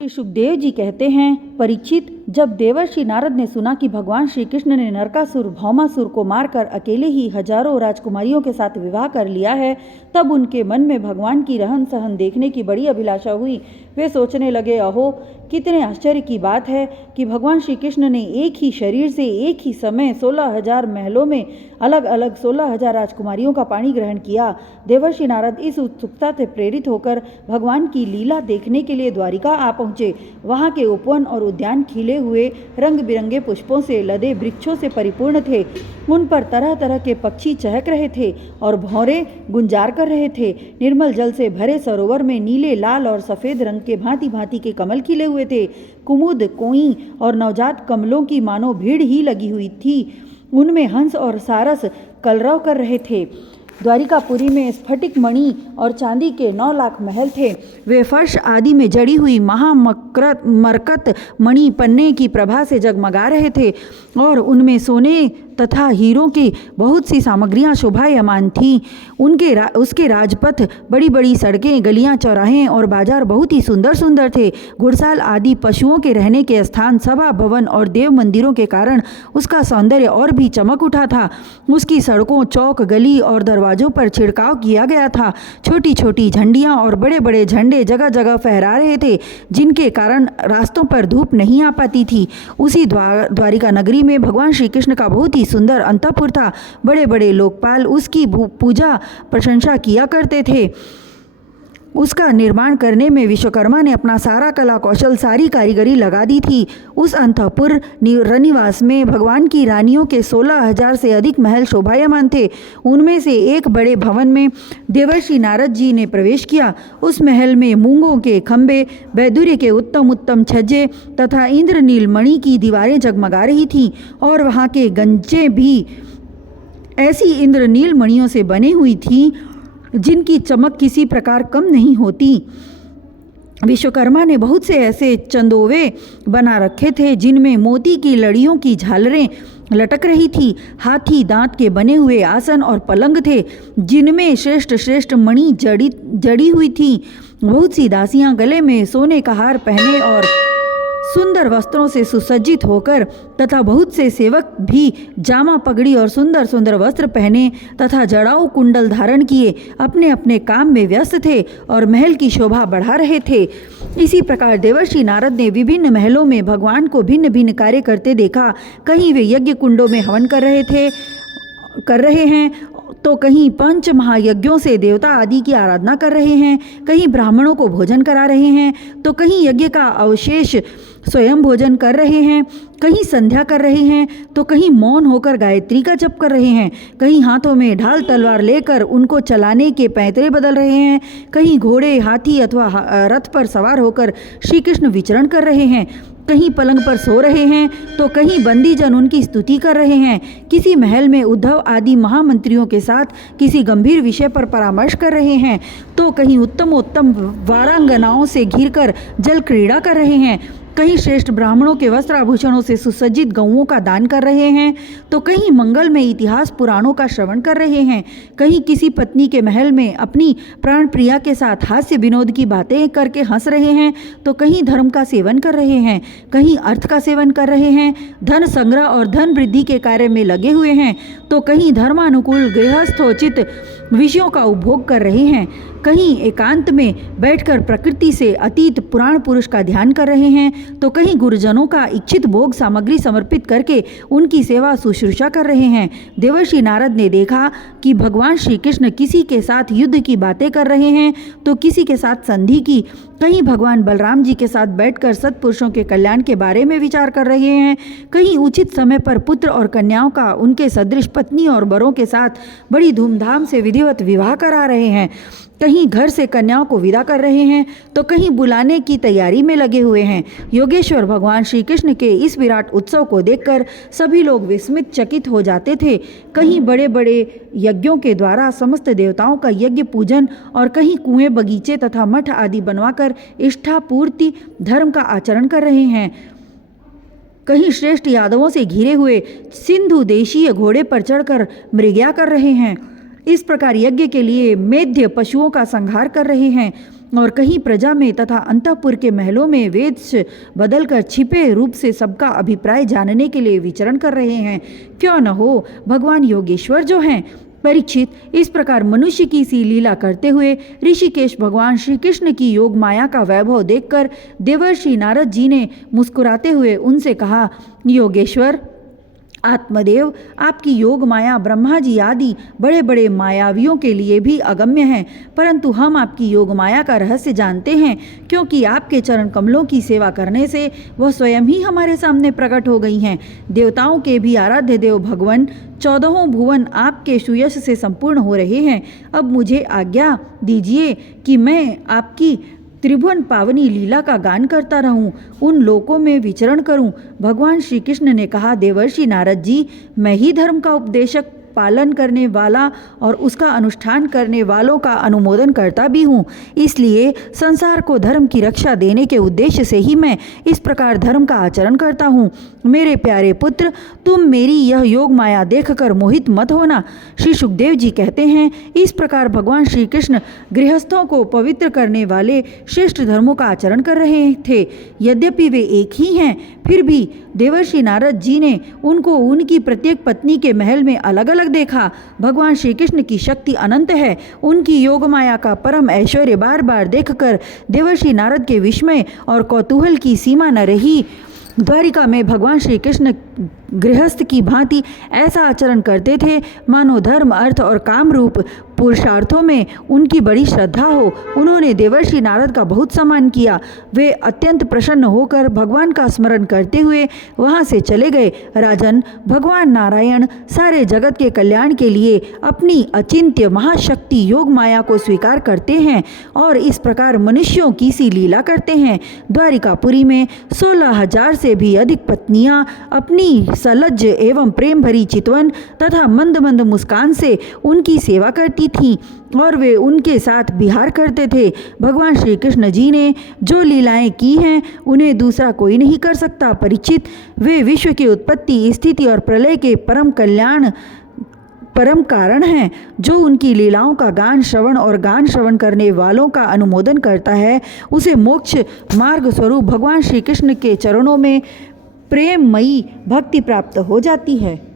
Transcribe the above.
श्री सुखदेव जी कहते हैं, परीक्षित, जब देवर्षि नारद ने सुना कि भगवान श्री कृष्ण ने नरकासुर भौमासुर को मारकर अकेले ही हजारों राजकुमारियों के साथ विवाह कर लिया है, तब उनके मन में भगवान की रहन सहन देखने की बड़ी अभिलाषा हुई। वे सोचने लगे, अहो कितने आश्चर्य की बात है कि भगवान श्री कृष्ण ने एक ही शरीर से एक ही समय 16,000 महलों में अलग अलग 16,000 राजकुमारियों का पाणी ग्रहण किया। देवर्षि नारद इस उत्सुकता से प्रेरित होकर भगवान की लीला देखने के लिए द्वारिका आ पहुँचे। वहाँ के उपवन और उद्यान खिले हुए रंग बिरंगे पुष्पों से लदे वृक्षों से परिपूर्ण थे। उन पर तरह तरह के पक्षी चहक रहे थे और भौरे गुंजार कर रहे थे। निर्मल जल से भरे सरोवर में नीले, लाल और सफ़ेद रंग के भांति भांति के कमल खिले हुए थे। कुमुद, कोई और नवजात कमलों की मानो भीड़ ही लगी हुई थी। उनमें हंस और सारस कलरव कर रहे थे। द्वारिकापुरी में स्फटिक मणि और चांदी के 9 लाख महल थे। वे फर्श आदि में जड़ी हुई मरकत मणि पन्ने की प्रभा से जगमगा रहे थे और उनमें सोने तथा हीरों की बहुत सी सामग्रियां शोभायमान थीं। उसके राजपथ, बड़ी बड़ी सड़कें, गलियां, चौराहे और बाजार बहुत ही सुंदर सुंदर थे। घुड़साल आदि पशुओं के रहने के स्थान, सभा भवन और देव मंदिरों के कारण उसका सौंदर्य और भी चमक उठा था। उसकी सड़कों, चौक, गली और दरवाजों पर छिड़काव किया गया था। छोटी छोटी झंडियां और बड़े बड़े झंडे जगह जगह फहरा रहे थे, जिनके कारण रास्तों पर धूप नहीं आ पाती थी। उसी द्वारिका नगरी में भगवान श्री कृष्ण का बहुत ही सुंदर अंतःपुर था। बड़े बड़े लोकपाल उसकी पूजा प्रशंसा किया करते थे। उसका निर्माण करने में विश्वकर्मा ने अपना सारा कला कौशल, सारी कारीगरी लगा दी थी। उस अंतःपुर रनिवास में भगवान की रानियों के 16,000 से अधिक महल शोभायमान थे। उनमें से एक बड़े भवन में देवर्षि नारद जी ने प्रवेश किया। उस महल में मूंगों के खंभे, बैदुर्य के उत्तम उत्तम छज्जे तथा इंद्रनील मणि की दीवारें जगमगा रही थीं और वहाँ के गंजे भी ऐसी इंद्रनील मणियों से बनी हुई थीं जिनकी चमक किसी प्रकार कम नहीं होती। विश्वकर्मा ने बहुत से ऐसे चंदोवे बना रखे थे जिनमें मोती की लड़ियों की झालरें लटक रही थी। हाथी दांत के बने हुए आसन और पलंग थे जिनमें श्रेष्ठ श्रेष्ठ मणि जड़ी हुई थी। बहुत सी दासियां गले में सोने का हार पहने और सुंदर वस्त्रों से सुसज्जित होकर तथा बहुत से सेवक भी जामा, पगड़ी और सुंदर सुंदर वस्त्र पहने तथा जड़ाऊ कुंडल धारण किए अपने अपने काम में व्यस्त थे और महल की शोभा बढ़ा रहे थे। इसी प्रकार देवर्षि नारद ने विभिन्न महलों में भगवान को भिन्न भिन्न कार्य करते देखा। कहीं वे यज्ञ कुंडों में हवन कर रहे हैं तो कहीं पंच महायज्ञों से देवता आदि की आराधना कर रहे हैं, कहीं ब्राह्मणों को भोजन करा रहे हैं, तो कहीं यज्ञ का अवशेष स्वयं भोजन कर रहे हैं, कहीं संध्या कर रहे हैं, तो कहीं मौन होकर गायत्री का जप कर रहे हैं, कहीं हाथों में ढाल तलवार लेकर उनको चलाने के पैंतरे बदल रहे हैं, कहीं घोड़े, हाथी अथवा रथ पर सवार होकर श्री कृष्ण विचरण कर रहे हैं, कहीं पलंग पर सो रहे हैं तो कहीं बंदीजन उनकी स्तुति कर रहे हैं। किसी महल में उद्धव आदि महामंत्रियों के साथ किसी गंभीर विषय पर परामर्श कर रहे हैं, तो कहीं उत्तम उत्तम वारांगनाओं से घिरकर जल क्रीड़ा कर रहे हैं, कहीं श्रेष्ठ ब्राह्मणों के वस्त्र आभूषणों से सुसज्जित गौओं का दान कर रहे हैं, तो कहीं मंगल में इतिहास पुराणों का श्रवण कर रहे हैं, कहीं किसी पत्नी के महल में अपनी प्राण प्रिया के साथ हास्य विनोद की बातें करके हंस रहे हैं, तो कहीं धर्म का सेवन कर रहे हैं, कहीं अर्थ का सेवन कर रहे हैं, धन संग्रह और धन वृद्धि के कार्य में लगे हुए हैं, तो कहीं धर्मानुकूल गृहस्थोचित विषयों का उपभोग कर रहे हैं, कहीं एकांत में बैठकर प्रकृति से अतीत पुराण पुरुष का ध्यान कर रहे हैं, तो कहीं गुरुजनों का इच्छित भोग सामग्री समर्पित करके उनकी सेवा शुश्रूषा कर रहे हैं। देवर्षि नारद ने देखा कि भगवान श्री कृष्ण किसी के साथ युद्ध की बातें कर रहे हैं तो किसी के साथ संधि की, कहीं भगवान बलराम जी के साथ बैठकर सत्पुरुषों के कल्याण के बारे में विचार कर रहे हैं, कहीं उचित समय पर पुत्र और कन्याओं का उनके सदृश पत्नी और बरों के साथ बड़ी धूमधाम से विधिवत विवाह करा रहे हैं, कहीं घर से कन्याओं को विदा कर रहे हैं, तो कहीं बुलाने की तैयारी में लगे हुए हैं। योगेश्वर भगवान श्री कृष्ण के इस विराट उत्सव को देखकर सभी लोग विस्मित चकित हो जाते थे। कहीं बड़े बड़े यज्ञों के द्वारा समस्त देवताओं का यज्ञ पूजन और कहीं कुएं, बगीचे तथा मठ आदि बनवाकर इष्टापूर्ति धर्म का आचरण कर रहे हैं, कहीं श्रेष्ठ यादवों से घिरे हुए सिंधु देशीय घोड़े पर चढ़कर मृग्या कर रहे हैं। इस प्रकार यज्ञ के लिए मेध्य पशुओं का संहार कर रहे हैं। और कहीं प्रजा में तथा अंतःपुर के महलों में वेश बदलकर छिपे रूप से सबका अभिप्राय जानने के लिए विचरण कर रहे हैं। क्यों न हो भगवान योगेश्वर जो हैं। परीक्षित, इस प्रकार मनुष्य की सी लीला करते हुए ऋषिकेश भगवान श्री कृष्ण की योग माया का वैभव देखकर देवर्षि नारद जी ने मुस्कुराते हुए उनसे कहा, योगेश्वर आत्मदेव, आपकी योग माया ब्रह्मा जी आदि बड़े बड़े मायावियों के लिए भी अगम्य है, परंतु हम आपकी योग माया का रहस्य जानते हैं, क्योंकि आपके चरण कमलों की सेवा करने से वह स्वयं ही हमारे सामने प्रकट हो गई हैं। देवताओं के भी आराध्य देव भगवान 14 भुवन आपके सुयश से संपूर्ण हो रहे हैं। अब मुझे आज्ञा दीजिए कि मैं आपकी त्रिभुवन पावनी लीला का गान करता रहूं, उन लोकों में विचरण करूं। भगवान श्री कृष्ण ने कहा, देवर्षि नारद जी, मैं ही धर्म का उपदेशक, पालन करने वाला और उसका अनुष्ठान करने वालों का अनुमोदन करता भी हूँ। इसलिए संसार को धर्म की रक्षा देने के उद्देश्य से ही मैं इस प्रकार धर्म का आचरण करता हूँ। मेरे प्यारे पुत्र, तुम मेरी यह योग माया देखकर मोहित मत होना। श्री सुखदेव जी कहते हैं, इस प्रकार भगवान श्री कृष्ण गृहस्थों को पवित्र करने वाले श्रेष्ठ धर्मों का आचरण कर रहे थे। यद्यपि वे एक ही हैं, फिर भी देवर्षि नारद जी ने उनको उनकी प्रत्येक पत्नी के महल में अलग अलग देखा। भगवान श्री कृष्ण की शक्ति अनंत है। उनकी योग माया का परम ऐश्वर्य बार बार देखकर देवर्षि नारद के विस्मय और कौतूहल की सीमा न रही। द्वारिका में भगवान श्री कृष्ण गृहस्थ की भांति ऐसा आचरण करते थे मानो धर्म, अर्थ और काम रूप पुरुषार्थों में उनकी बड़ी श्रद्धा हो। उन्होंने देवर्षि नारद का बहुत सम्मान किया। वे अत्यंत प्रसन्न होकर भगवान का स्मरण करते हुए वहां से चले गए। राजन, भगवान नारायण सारे जगत के कल्याण के लिए अपनी अचिंत्य महाशक्ति योग माया को स्वीकार करते हैं और इस प्रकार मनुष्यों की सी लीला करते हैं। द्वारिकापुरी में 16,000 से भी अधिक पत्नियां अपनी सलज्ज एवं प्रेम भरी चितवन तथा मंद मंद मुस्कान से उनकी सेवा करती थीं और वे उनके साथ विहार करते थे। भगवान श्री कृष्ण जी ने जो लीलाएं की हैं उन्हें दूसरा कोई नहीं कर सकता। परीक्षित, वे विश्व की उत्पत्ति, स्थिति और प्रलय के परम कारण हैं। जो उनकी लीलाओं का गान श्रवण और गान श्रवण करने वालों का अनुमोदन करता है, उसे मोक्ष मार्ग स्वरूप भगवान श्री कृष्ण के चरणों में प्रेममयी भक्ति प्राप्त हो जाती है।